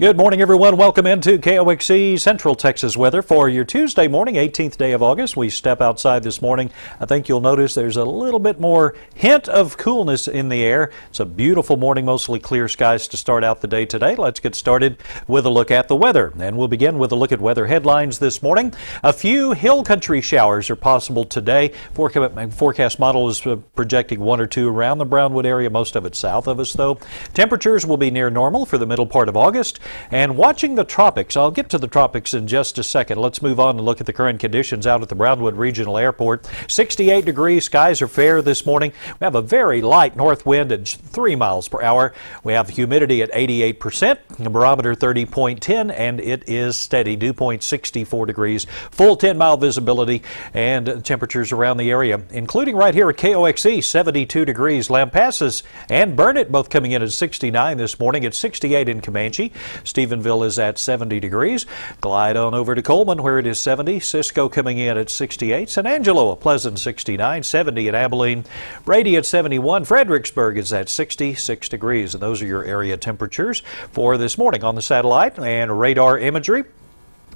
Good morning, everyone. Welcome into KOXE Central Texas weather for your Tuesday morning, 18th day of August. We step outside this morning. I think you'll notice there's a little bit more hint of coolness in the air. It's a beautiful morning, mostly clear skies to start out the day today. Let's get started with a look at the weather. And we'll begin with a look at weather headlines this morning. A few hill country showers are possible today. Forecast model is projecting one or two around the Brownwood area, most of it south of us, though. Temperatures will be near normal for the middle part of August. And watching the tropics, I'll get to the tropics in just a second. Let's move on and look at the current conditions out at the Brownwood Regional Airport. 68 degrees, skies are fair this morning. We have a very light north wind at 3 miles per hour. We have humidity at 88%, the barometer 30.10, and it is steady, dew point 64 degrees, full 10-mile visibility, and temperatures around the area, including right here at KOXE, 72 degrees. Lampasas and Burnett both coming in at 69 this morning. It's 68 in Comanche. Stephenville is at 70 degrees. Glide on over to Coleman where it is 70. Cisco coming in at 68. San Angelo, a pleasant 69. 70 at Abilene. Brady at 71. Fredericksburg is at 66 degrees. And those are your area temperatures for this morning on the satellite and radar imagery.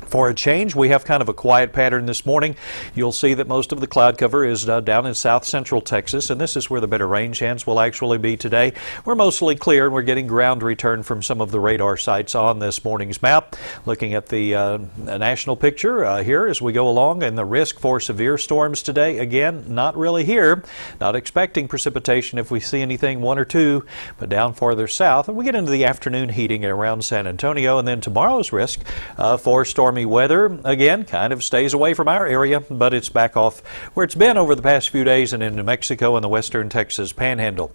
For a change, we have kind of a quiet pattern this morning. You'll see that most of the cloud cover is down in south central Texas, and this is where the better rain chance will actually be today. We're mostly clear, and we're getting ground return from some of the radar sites on this morning's map. Looking at the national picture here as we go along, and the risk for severe storms today, again, not really here. Not expecting precipitation if we see anything, one or two, but down farther south. And we get into the afternoon heating around San Antonio, and then tomorrow's risk for stormy weather, again, kind of stays away from our area, but it's back off where it's been over the past few days and in New Mexico and the western Texas panhandle.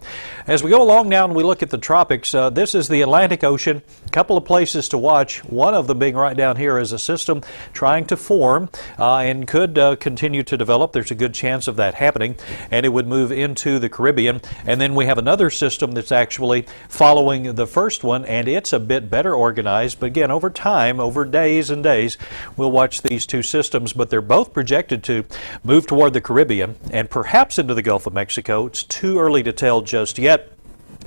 As we go along now and we look at the tropics, this is the Atlantic Ocean. A couple of places to watch. One of them being right down here is a system trying to form and could continue to develop. There's a good chance of that happening, and it would move into the Caribbean. And then we have another system that's actually following the first one, and it's a bit better organized. But again, over time, over days and days, we'll watch these two systems, but they're both projected to move toward the Caribbean and perhaps into the Gulf of Mexico. It's too early to tell just yet.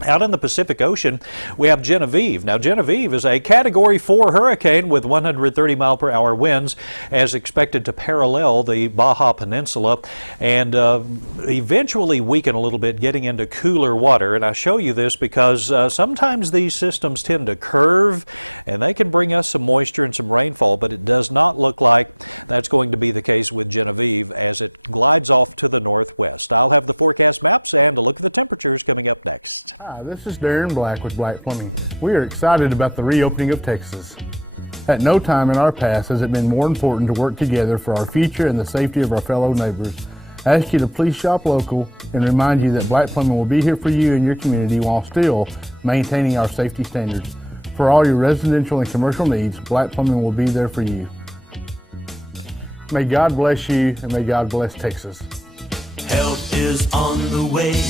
Out in the Pacific Ocean, we have Genevieve. Now, Genevieve is a Category 4 hurricane with 130-mile-per-hour winds as expected to parallel the Baja Peninsula and eventually weaken a little bit, getting into cooler water. And I show you this because sometimes these systems tend to curve, and they can bring us some moisture and some rainfall, but it does not look like that's going to be the case with Genevieve as it glides off to the northwest. I'll have the forecast maps and a look at the temperatures coming up next. Hi, this is Darren Black with Black Plumbing. We are excited about the reopening of Texas. At no time in our past has it been more important to work together for our future and the safety of our fellow neighbors. I ask you to please shop local and remind you that Black Plumbing will be here for you and your community while still maintaining our safety standards. For all your residential and commercial needs, Black Plumbing will be there for you. May God bless you and may God bless Texas. Help is on the way.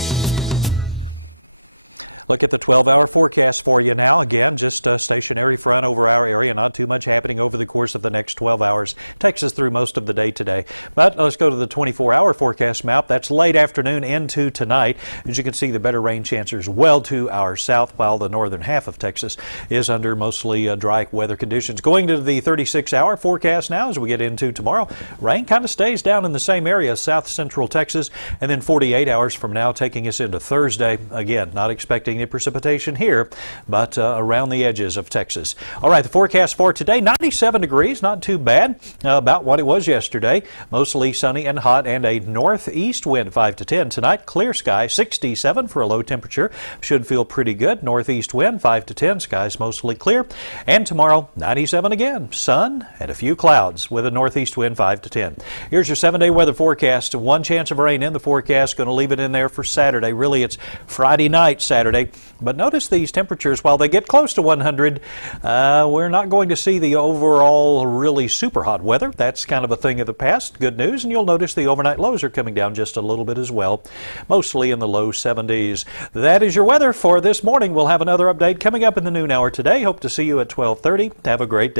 Look at the 12-hour forecast for you now. Again, just a stationary front over our area. Not too much happening over the course of the next 12 hours. Takes us through most of the day today. But let's go to the 24-hour forecast map. That's late afternoon into tonight. As you can see, the better rain chances well to our south, while the northern half of Texas is under mostly dry weather conditions. Going to the 36-hour forecast now as we get into tomorrow. Rain kind of stays down in the same area, south central Texas. And then 48 hours from now, taking us into Thursday. Again, not expecting precipitation here, but around the edges of Texas. All right, the forecast for today, 97 degrees, not too bad, about what it was yesterday. Mostly sunny and hot, and a northeast wind 5 to 10. Tonight, clear sky, 67 for a low temperature. Should feel pretty good. Northeast wind 5 to 10, skies mostly clear. And tomorrow, 97 again, sun and a few clouds with a northeast wind 5 to 10. Here's your 7-day weather forecast. One chance of rain in the forecast. Going to leave it in there for Saturday. Really, it's Friday night, Saturday. But notice these temperatures, while they get close to 100, we're not going to see the overall really super hot weather. That's kind of a thing of the past. Good news. And you'll notice the overnight lows are coming down just a little bit as well, mostly in the low 70s. That is your weather for this morning. We'll have another update coming up in the noon hour today. Hope to see you at 12:30. Have a great day.